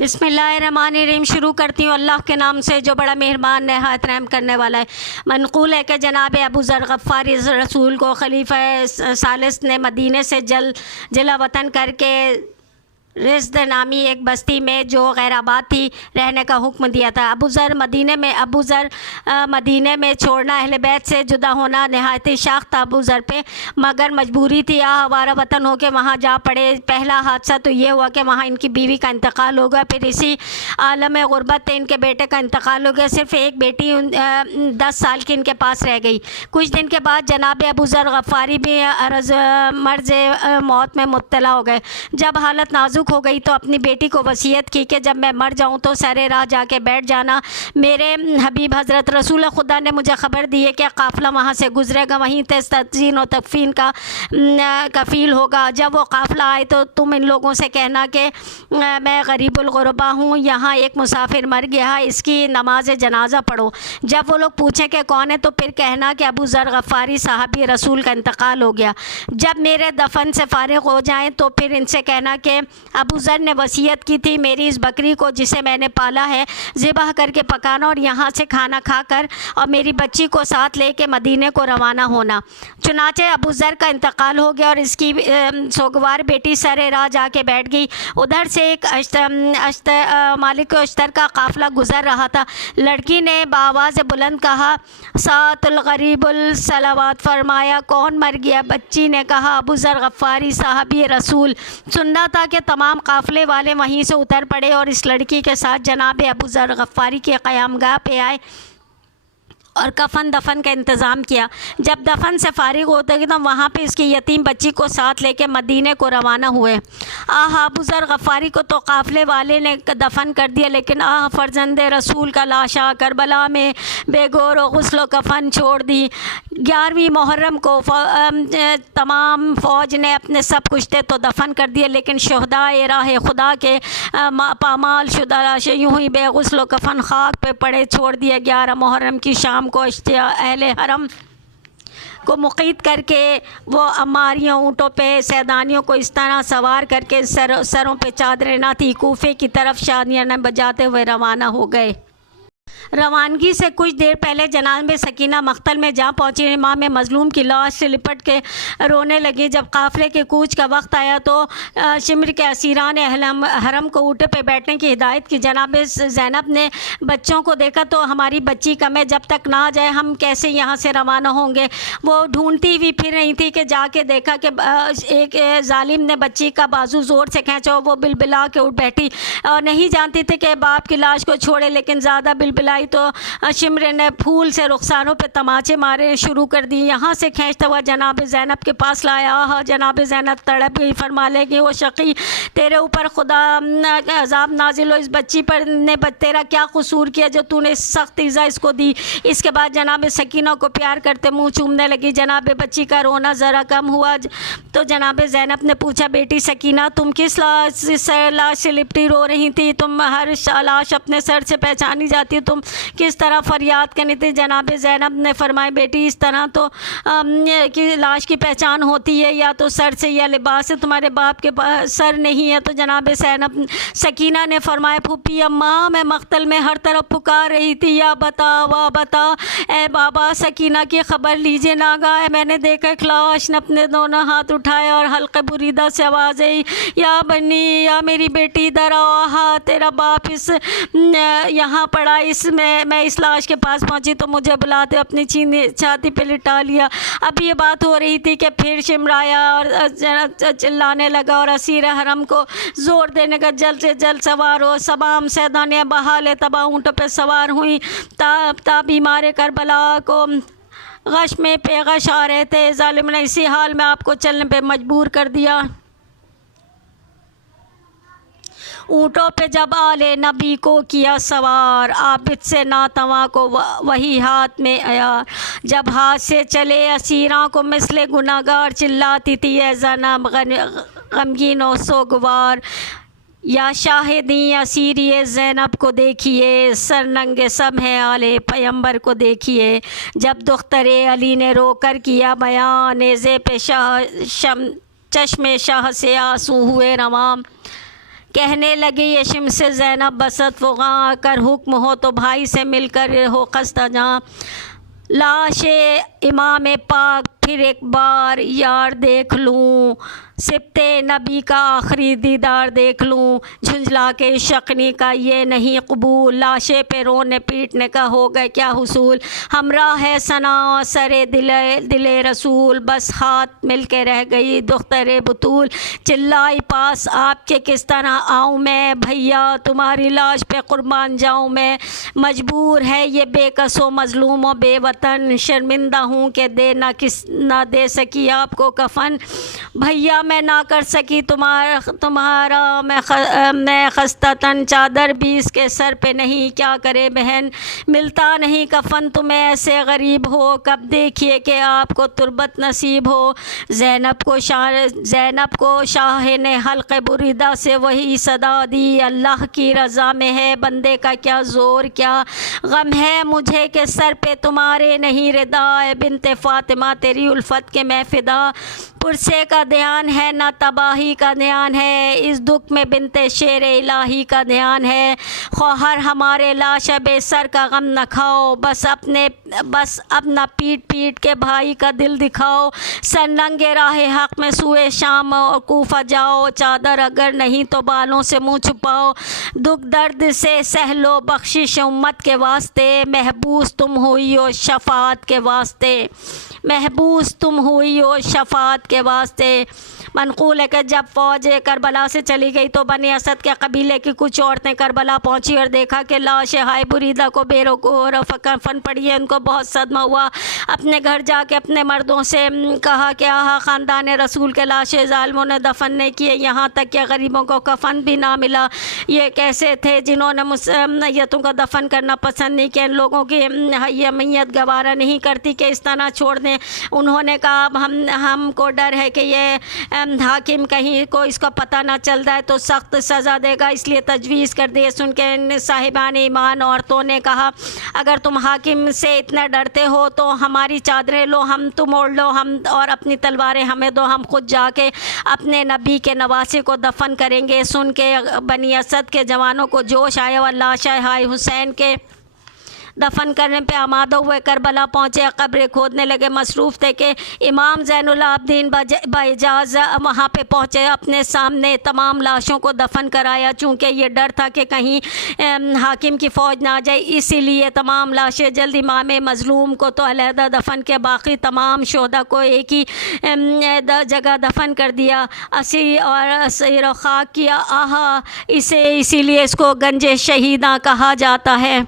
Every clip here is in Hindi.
बिस्मिल्लाहिर्रहमानिर्रहीम। शुरू करती हूँ अल्लाह के नाम से जो बड़ा मेहरबान नहायत रहम करने वाला है। मनक़ूल है कि जनाब अबू ज़र ग़फ़ारी रसूल को खलीफ़ा सालिस ने मदीने से जिला वतन करके रिज़्द नामी एक बस्ती में जो गैराबाद थी रहने का हुक्म दिया था। अबू ज़र मदीने में छोड़ना अहले बैत से जुदा होना नहायत शाख था अबू ज़र पे, मगर मजबूरी थी। हमारा वतन हो के वहाँ जा पड़े। पहला हादसा तो ये हुआ कि वहाँ इनकी बीवी का इंतकाल हो गया, फिर इसी आलम गुरबत पे इनके बेटे का इंतकाल हो गया। सिर्फ़ एक बेटी 10 साल की इनके पास रह गई। कुछ दिन के बाद जनाब अबू ज़र ग़फ़ारी भी मर्ज़ मौत में मुब्तला हो गए। जब हालत नाजुक हो गई तो अपनी बेटी को वसीयत की कि जब मैं मर जाऊं तो सरे राह जाके बैठ जाना। मेरे हबीब हज़रत रसूल खुदा ने मुझे ख़बर दी है कि काफ़िला वहाँ से गुज़रेगा, वहीं तज़ीन और तकफ़ीन का कफ़ील होगा। जब वो काफ़िला आए तो तुम इन लोगों से कहना कि मैं गरीबुल गुरबा हूँ, यहाँ एक मुसाफिर मर गया है, इसकी नमाज जनाजा पढ़ो। जब वो लोग पूछें कि कौन है तो फिर कहना कि अबू ज़र ग़फ़ारी साहबी रसूल का इंतकाल हो गया। जब मेरे दफन से फ़ारिग़ हो जाएँ तो फिर इनसे कहना कि अबू ज़र ने वसीयत की थी मेरी इस बकरी को जिसे मैंने पाला है ज़िबह करके पकाना और यहाँ से खाना खाकर और मेरी बच्ची को साथ लेके मदीने को रवाना होना। चुनाचे अबू ज़र का इंतकाल हो गया और इसकी सोगवार बेटी सरे राह जाके बैठ गई। उधर से एक मालिक अश्तर का काफ़िला गुज़र रहा था। लड़की ने बावाज़ बुलंद कहा सातुल गरीबुल सलावत, फरमाया कौन मर गया? बच्ची ने कहा अबू ज़र ग़फ़ारी साहबी रसूल। सुनना था कि तमाम काफ़िले वाले वहीं से उतर पड़े और इस लड़की के साथ जनाब अबू ज़र ग़फ़ारी के क़यामगाह पे आए और कफ़न दफन का इंतज़ाम किया। जब दफन से फ़ारिग़ होते गए तो वहाँ पे इसकी यतीम बच्ची को साथ लेके मदीने को रवाना हुए। अबू ज़र ग़फ़ारी को तो काफ़िले वाले ने दफन कर दिया, लेकिन फ़र्जंद रसूल का लाशा करबला में बेगौर व गुस्ल कफ़न छोड़ दी। 11वीं मुहर्रम को तमाम फ़ौज ने अपने सब कुछ थे तो दफन कर दिया, लेकिन शुहदाए राह खुदा के पामाल शुदा लाशें यूँ ही बेगुस्ल कफ़न खाक पे पड़े छोड़ दिया। 11 मुहर्रम की शाम को अहले हरम को मुक़ीद करके वो अमारियों ऊँटों पे सैदानियों को इस तरह सवार करके सरों पे चादरें ना थी कूफे की तरफ शादियाँ न बजाते हुए रवाना हो गए। रवानगी से कुछ देर पहले जनाब सकीना मख्तल में जा पहुँची। इमाम मज़लूम की लाश से लिपट के रोने लगी। जब काफ़िले के कूच का वक्त आया तो शिमर के असीरान हरम को ऊँटे पे बैठने की हिदायत की। जनाब ज़ैनब ने बच्चों को देखा तो हमारी बच्ची कम है, जब तक ना जाए हम कैसे यहाँ से रवाना होंगे। वो ढूंढती हुई फिर रही थी कि जाके देखा कि एक जालिम ने बच्ची का बाजू ज़ोर से खींचा। वो बिलबिला के उठ बैठी और नहीं जानती थी कि बाप की लाश को छोड़े, लेकिन ज़्यादा बिलबिलाई तो शिमर ने फूल से रुखसारों पे तमाचे मारे शुरू कर दिए। यहाँ से खींचता हुआ जनाब ज़ैनब के पास लाया। जनाब ज़ैनब तड़प गई। फरमा लेगी वो शकी तेरे ऊपर खुदा अज़ाब नाजिल हो, इस बच्ची पर ने तेरा क्या कसूर किया जो तूने सख्त इज़ा इसको दी। इसके बाद जनाब सकीना को प्यार करते मुँह चूमने लगी। जनाब बच्ची का रोना ज़रा कम हुआ तो जनाब ज़ैनब ने पूछा बेटी सकीना तुम किस लाश से लिपटी रो रही थी? तुम हर लाश अपने सर से पहचानी जाती है, तुम किस तरह फरियाद करनी थी? जनाब ज़ैनब ने फरमाया बेटी इस तरह तो कि लाश की पहचान होती है या तो सर से या लिबास से, तुम्हारे बाप के पास सर नहीं है। तो जनाब ज़ैनब सकीना ने फरमाया फूफी अम्मा मैं मख्तल में हर तरफ पुकार रही थी या बता वाह बता ए बाबा सकीना की खबर लीजिए। नागा मैंने देखा एक लाश ने अपने दोनों हाथ उठाए और हल्के बुरीदा से आवाज़ आई या बनी या मेरी बेटी इधर आओ, हाँ तेरा बाप इस यहाँ पड़ा। मैं इस लाश के पास पहुंची तो मुझे बुलाते अपनी छाती पे लिटा लिया। अब ये बात हो रही थी कि फिर शिमराया और चिल्लाने लगा और असीर हरम को ज़ोर देने का जल्द से जल्द सवार हो। सबाम सैदानियाँ बहाल तबाह ऊँटों पर सवार हुई। ता बीमार करबला को गश में पेगश आ रहे थे। जालिम ने इसी हाल में आपको चलने पे मजबूर कर दिया। ऊँटों पे जब आले नबी को किया सवार, आबिद से नातवा को वही हाथ में आया। जब हाथ से चले असीरा को मिसले गुनाहगार चिल्लाती थी ए ज़ैनब गमगीन और सोगवार। या शाहिदी असीरी ज़ैनब को देखिए, सरनंगे सब हैं आले पैगंबर को देखिए। जब दुख्तरे अली ने रोकर किया बयान नेज़े पे शाह चश्मे शाह से आंसू हुए रवाम। कहने लगी ये शिम्स ज़ैनब बसत वहाँ कर हुक्म हो तो भाई से मिलकर हो खस्ता जहाँ लाश इमाम पाक फिर एक बार यार देख लूँ सिबते नबी का आखिरी दीदार देख लूँ झुंझला के शक्नी का ये नहीं कबूल लाशे पे रोने पीटने का हो गए क्या हुसूल हमरा है सना सरे दिले रसूल बस हाथ मिल के रह गई दुख्तरे बतूल चिल्लाई पास आपके किस तरह आऊँ मैं भैया तुम्हारी लाश पे कुर्बान जाऊँ मैं मजबूर है ये बेकसो मजलूम व बेवतन शर्मिंदा हूँ कि ना दे सकी आपको कफन भैया मैं ना कर सकी तुम्हारा मैं खस्ता तन चादर भी इसके सर पे नहीं क्या करे बहन मिलता नहीं कफन तुम्हें ऐसे गरीब हो कब देखिए कि आपको तुरबत नसीब हो ज़ैनब को शाह ने हल्क़े बुरीदा से वही सदा दी अल्लाह की रज़ा में है बंदे का क्या ज़ोर क्या गम है मुझे के सर पे तुम्हारे नहीं रिदा बिनते फ़ातिमा तेरी उल्फत के मैं फ़िदा पुरसे का ध्यान है ना तबाही का ध्यान है इस दुख में बिनते शेर इलाही का ध्यान है ख्वाहर हमारे लाश बेसर का गम न खाओ बस अब ना पीट पीट के भाई का दिल दिखाओ सन्नंगे राह हक़ में सुए शाम और कूफा जाओ चादर अगर नहीं तो बालों से मुँह छुपाओ दुख दर्द से सहलो बख्शिश उम्मत के वास्ते महबूस तुम हुई हो शफात के वास्ते महबूस तुम हुई हो शफात के वास्ते मनक़ूल है कि जब फ़ौज करबला से चली गई तो बनी असद के कबीले की कुछ औरतें करबला पहुंची और देखा कि लाश हाय बुरीदा को बेरोको और फन पड़ी है उनको बहुत सदमा हुआ अपने घर जाके अपने मर्दों से कहा कि आहा ख़ानदान रसूल के लाशें ज़ालिमों ने दफन नहीं किए यहाँ तक कि गरीबों को कफन भी ना मिला ये कैसे थे जिन्होंने मैयतों का दफन करना पसंद नहीं किया इन लोगों की ये मैयत गवारा नहीं करती कि इस तरह छोड़ दें उन्होंने कहा हमको डर है कि ये हाकिम कहीं को इसका पता ना चल जाए तो सख्त सज़ा देगा इसलिए तजवीज़ कर दिए सुन के साहिबान ईमान औरतों ने कहा अगर तुम हाकिम से इतना डरते हो तो हमारी चादरें लो हम तुम ओढ़ लो हम और अपनी तलवारें हमें दो हम खुद जाके अपने नबी के नवासे को दफन करेंगे सुन के बनी असद के जवानों को जोश आया और लाशा हाय हुसैन के दफन करने पे आमादा हुए करबला पहुँचे कब्रें खोदने लगे मसरूफ़ थे कि इमाम ज़ैनुल आबिदीन बाइजाज़ वहाँ पे पहुँचे अपने सामने तमाम लाशों को दफन कराया चूँकि ये डर था कि कहीं हाकिम की फ़ौज ना आ जाए इसीलिए तमाम लाशें जल्द इमाम मज़लूम को तो अलहदा दफन के बाकी तमाम शोदा को एक ही जगह दफन कर दिया असी और असर खाक किया आहा इसीलिए इसको गंजे शहीदा कहा जाता है।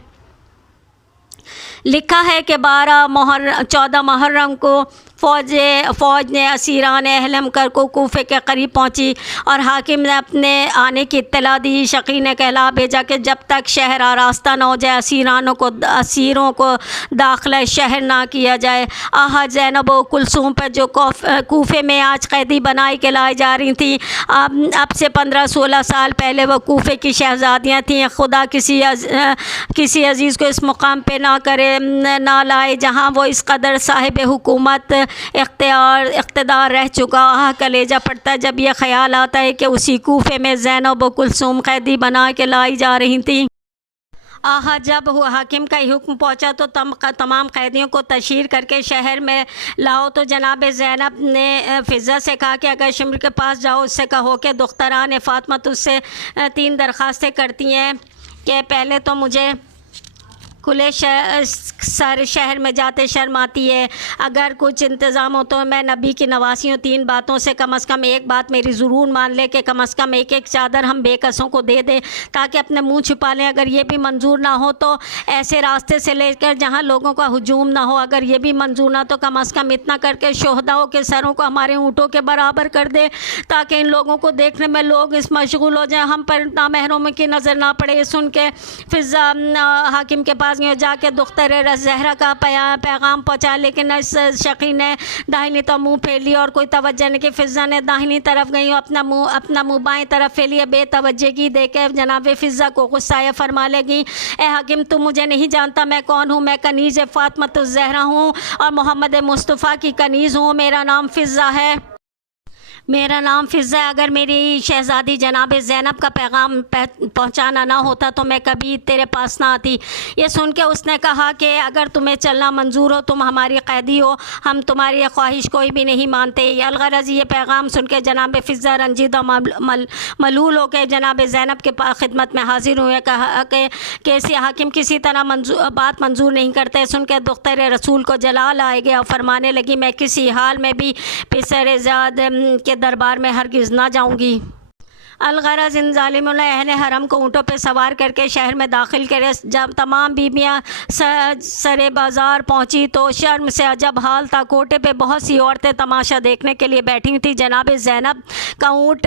लिखा है कि 14 मुहर्रम को फ़ौज ने असीरान अहलम कर को कूफे के करीब पहुंची और हाकिम ने अपने आने की इत्तला दी शकी ने कहला भेजा कि जब तक शहर आरास्ता न हो जाए असीरों को दाखिला शहर ना किया जाए। आहा ज़ैनब व कुलसूम पर जो कूफे में आज कैदी बनाई के लाई जा रही थी अब से 15-16 साल पहले वो कूफे की शहज़ादियाँ थीं। खुदा किसी अज़ीज़ को इस मुकाम पे ना करे ना लाए जहाँ वो इस कदर साहिब हुकूमत इख्तिदार रह चुका। कलेजा पड़ता जब यह ख्याल आता है कि उसी कूफे में ज़ैनब व कुलसूम कैदी बना के लाई जा रही थी। आहा जब हाकिम का हुक्म पहुंचा तो तमाम कैदियों को तशहीर करके शहर में लाओ तो जनाब ज़ैनब ने फ़िज़ा से कहा कि अगर शिमर के पास जाओ उससे कहो कि दुख्तरान फ़ातिमा उससे 3 दरख्वास्तें करती हैं कि पहले तो मुझे खुले शहर में जाते शर्म आती है, अगर कुछ इंतज़ाम हो तो मैं नबी की नवासी हूँ। 3 बातों से कम एक बात मेरी ज़रूर मान ले कि कम से कम एक चादर हम बेकसों को दे दें ताकि अपने मुंह छुपा लें। अगर ये भी मंजूर ना हो तो ऐसे रास्ते से लेकर जहाँ लोगों का हुजूम ना हो। अगर ये भी मंजूर ना तो कम से कम इतना करके शोहदाओं के सरों को हमारे ऊँटों के बराबर कर दे ताकि इन लोगों को देखने में लोग इस मशगूल हो जाएँ, हम पर नामहरों की नज़र ना पड़े। सुन के फ़िज़ा हाकिम के पास जाके दुख्तर ज़हरा का पैगाम पहुँचा, लेकिन इस शकी ने दाहिनी तो मुँह फेर लिया और कोई तवज्जो नहीं की। फ़िज़ा ने दाहिनी तरफ गई और अपना मुँह बाएँ तरफ फेर लिया। बेतवज्जगी देकर जनाब फ़िज़ा को गुस्सा फरमा लेगी, ए हाकिम तुम मुझे नहीं जानता मैं कौन हूँ। मैं कनीज़ फ़ातिमा ज़हरा हूँ और मोहम्मद मुस्तफ़ा की कनीज़ हूँ। मेरा नाम फ़िज़ा है। मेरा नाम फ़िज़ा है। अगर मेरी शहज़ादी जनाब ज़ैनब का पैगाम पहुंचाना ना होता तो मैं कभी तेरे पास ना आती। ये सुन के उसने कहा कि अगर तुम्हें चलना मंजूर हो, तुम हमारी कैदी हो, हम तुम्हारी ख्वाहिश कोई भी नहीं मानते। अलगरज़ ये पैगाम सुन के जनाब फ़िज़ा रंजीदा मलूल हो के जनाब ज़ैनब के खिदमत में हाजिर हुए। कहा कि कैसे हाकिम किसी तरह बात मंजूर नहीं करते। सुन के दुख्तर रसूल को जलाल आए गया और फरमाने लगी, मैं किसी हाल में भी पिसर ज़ाद के दरबार में हरगिज़ ना जाऊंगी। अलगरज़ इन ज़ालिमों ने अहले हरम को ऊँटों पर सवार करके शहर में दाखिल करे। जब तमाम बीबियाँ सरे बाज़ार पहुँची तो शर्म से अजब हाल था। कोटे पे बहुत सी औरतें तमाशा देखने के लिए बैठी हुई थी। जनाब ज़ैनब का ऊँट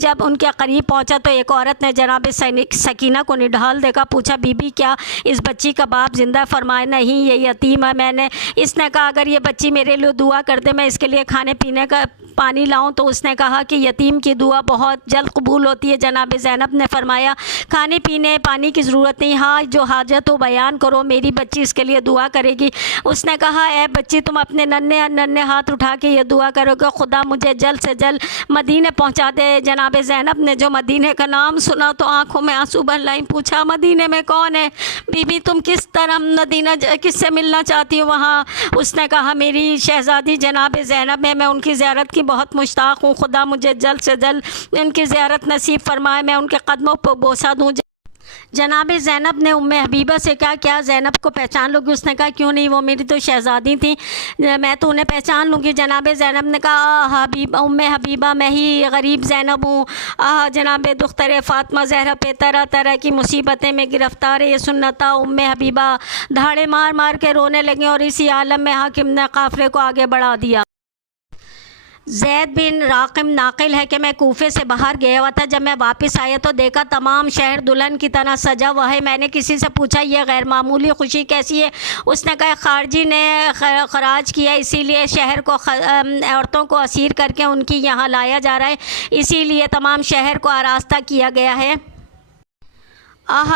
जब उनके करीब पहुँचा तो एक औरत ने जनाब सकीना को निढाल देखा। पूछा, बीबी क्या इस बच्ची का बाप ज़िंदा? फरमाया, नहीं, ये यतीम है। इसने कहा, अगर ये बच्ची मेरे लिए दुआ कर दे, मैं इसके लिए खाने पीने का पानी लाऊं? तो उसने कहा कि यतीम की दुआ बहुत जल्द कबूल होती है। जनाब ज़ैनब ने फरमाया, खाने पीने पानी की ज़रूरत नहीं, हाँ जो हाजत हो बयान करो, मेरी बच्ची इसके लिए दुआ करेगी। उसने कहा, ए बच्ची, तुम अपने नन्हे नन्हे हाथ उठा के ये दुआ करोगे, खुदा मुझे जल्द से जल्द मदीने पहुंचा दे। जनाब ज़ैनब ने जो मदीने का नाम सुना तो आंखों में आंसू भर लाई। पूछा, मदीने में कौन है? बीबी, तुम किस तरह मदीना किससे मिलना चाहती हो वहाँ? उसने कहा, मेरी शहज़ादी जनाब ज़ैनब है, मैं उनकी ज़ियारत की बहुत मुश्ताक हूँ। खुदा मुझे जल्द से जल्द उनकी ज़ियारत नसीब फरमाए, मैं उनके कदमों पर बोसा दूँ। जनाब ज़ैनब ने उम्मे हबीबा से कहा, क्या ज़ैनब को पहचान लोगी? उसने कहा, क्यों नहीं, वो मेरी तो शहज़ादी थी, मैं तो उन्हें पहचान लूँगी। जनाब ज़ैनब ने कहा, उम्मे हबीबा, मैं ही गरीब ज़ैनब हूँ। जनाब दुख्तर फ़ातिमा ज़हरा पे तरह तरह की मुसीबतें में गिरफ़्तार है। ये सुन्नता उम्मे हबीबा धाड़े मार मार के रोने लगी और इसी आलम में हाकिम ने काफ़िले को आगे बढ़ा दिया। ज़ैद बिन राक़िम नाकिल है कि मैं कूफे से बाहर गया हुआ था। जब मैं वापस आया तो देखा तमाम शहर दुल्हन की तरह सजा हुआ है। मैंने किसी से पूछा, यह गैर मामूली खुशी कैसी है? उसने कहा, खारजी ने खराज किया, इसीलिए शहर को औरतों को असीर करके उनकी यहाँ लाया जा रहा है, इसीलिए तमाम शहर को आरास्ता किया गया है।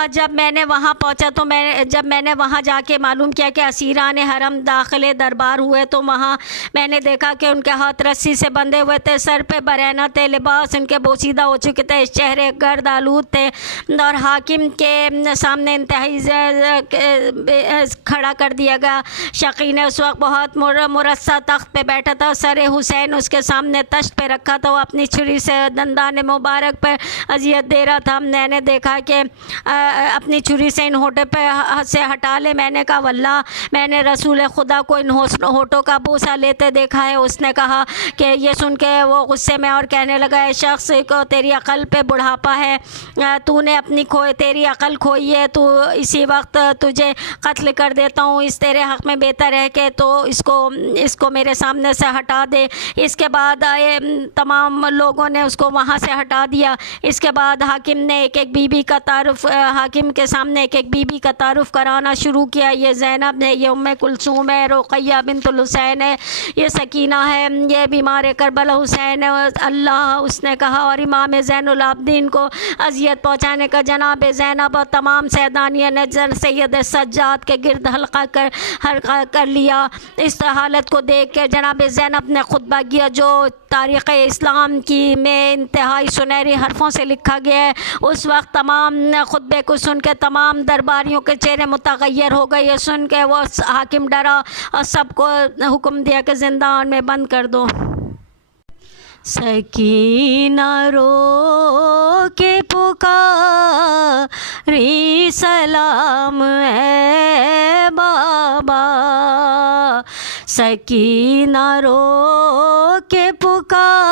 जब मैंने वहाँ पहुँचा तो जब मैंने वहाँ जाके मालूम किया कि असीरान हरम दाखिले दरबार हुए तो वहाँ मैंने देखा कि उनके हाथ रस्सी से बंधे हुए थे, सर पे बरैना थे, लिबास उनके बोसीदा हो चुके थे, चेहरे गर्द आलूद थे और हाकिम के सामने इंतहाई खड़ा कर दिया गया। शकीन उस वक्त बहुत मुरस्सा तख्त पे बैठा था, सर हुसैन उसके सामने तश्त पे रखा था। वो अपनी छुरी से दंदान मुबारक पर अजियत दे रहा था। मैंने देखा कि अपनी छुरी से इन होठों पे से हटा ले। मैंने कहा, वल्लाह, मैंने रसूल खुदा को इन होठों का बोसा लेते देखा है। उसने कहा कि ये सुन के वो गुस्से में और कहने लगा, है शख्स को तेरी अकल पे बुढ़ापा है, तूने अपनी तेरी अकल खोई है, तू इसी वक्त तुझे कत्ल कर देता हूँ, इस तेरे हक़ में बेहतर है कि तो इसको मेरे सामने से हटा दे। इसके बाद तमाम लोगों ने उसको वहाँ से हटा दिया। इसके बाद हाकिम ने एक एक बीबी का तारुफ हाकिम के सामने एक एक बीबी का तारुफ कराना शुरू किया। ये ज़ैनब है, ये उम्मे कुलसूम है, रुक़ैया बिन्तुल हुसैन है, ये सकीना है, ये बीमार करबला हुसैन है। अल्लाह, उसने कहा, और इमाम ज़ैनुल आबिदीन को अजियत पहुँचाने का जनाब ज़ैनब और तमाम सैदानिया ने सैयद सज्जाद के गिरद हल्का कर लिया। इस हालत को देख के जनाब ज़ैनब ने खुतबा किया जो तारीख़ इस्लाम की में इंतहाई सुनहरी हरफों से लिखा गया है। उस वक्त तमाम खुतबे को सुन के तमाम दरबारियों के चेहरे मुतग़य्यर हो गए। ये सुन के वो हाकिम डरा और सबको हुक्म दिया कि ज़िंदान में बंद कर दो। सकीना रो के पुकारी, सलाम है बाबा, सकीना रो के पुकारी,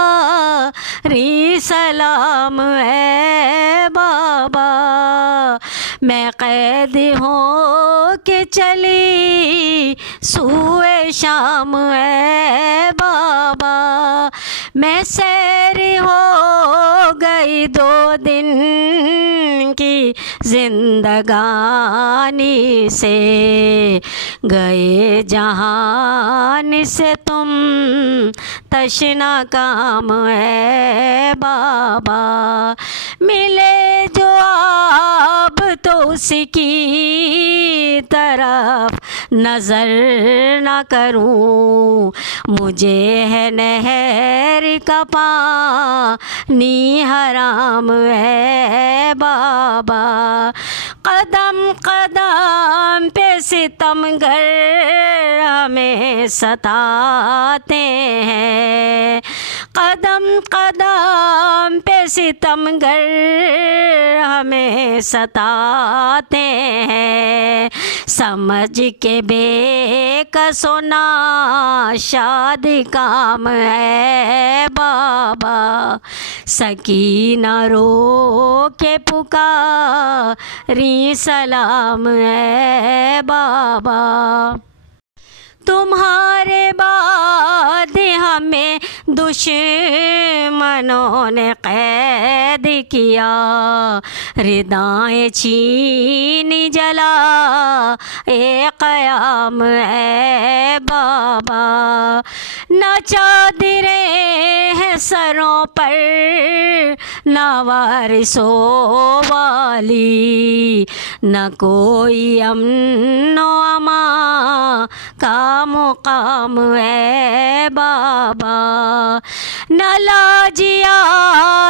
सलाम है बाबा, मैं कैद हो के चली सूए शाम है बाबा, मैं सैर हो गई 2 दिन की जिंदगानी से, गए जहान से तुम तशना काम है बाबा, मिले जो आप तो उसकी तरफ नज़र न करूं। मुझे है नहर का पानी हराम है बाबा। कदम कदम पे सितमगर हमें सताते हैं। कदम कदम पे सितमगर हमें सताते हैं। समझ के बेकसो नाशाद काम है बाबा। सकीना रो के पुकारी सलाम है बाबा। तुम्हारे बाद हमें दुश्मनों ने कैद किया। रिदाएं छीन जला ए क़याम है बाबा। न चादरें हैं सरों पर न वारिसों वाली। न कोई अमनो अमा का मुकाम है बाबा। न लाजिया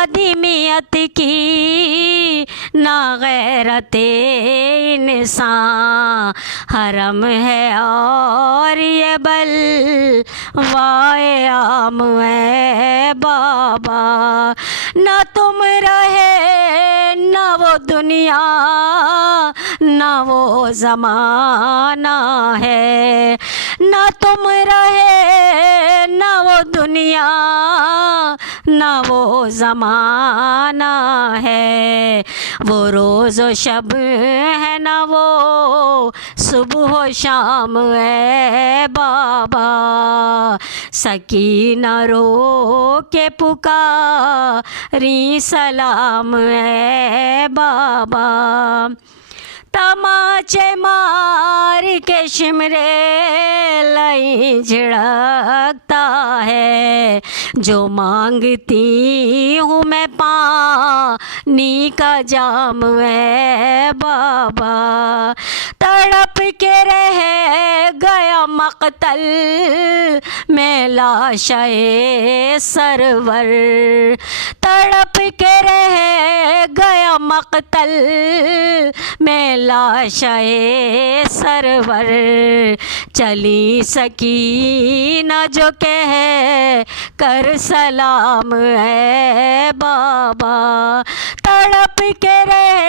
दिमियत की न गैरत इंसान। हरम है और ये बल वाए आम है बाबा। न तुम रहे न वो दुनिया न वो ज़माना है। न तुम रहे न वो दुनिया न वो ज़माना है। वो रोज़ व शब है न वो सुबह व शाम है बाबा। सकीना रो के पुकारी सलाम है बाबा। तमाचे मार के शिमरे लई झिड़कता है। जो मांगती हूँ मैं पानी का जाम है बाबा। तड़प के रह गया मक़तल में लाशे सरवर। तड़प के रह गया मक़तल में लाशे सरवर। चली सकीना जो कह कर सलाम है बाबा। तड़प के रह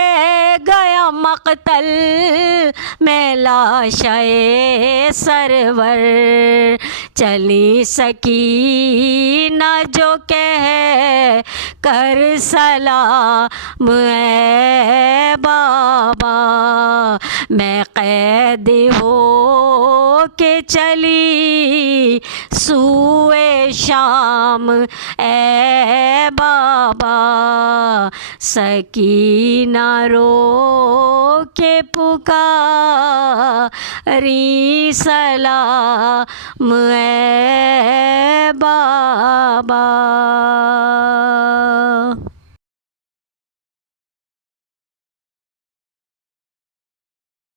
गया मक़तल में लाशे सरवर। चली सकीना जो कह कर सलाम है बाबा। मैं कैद हो के चली सूए शाम ए बाबा। सकीना रो के पुकारी सलाम ए बाबा।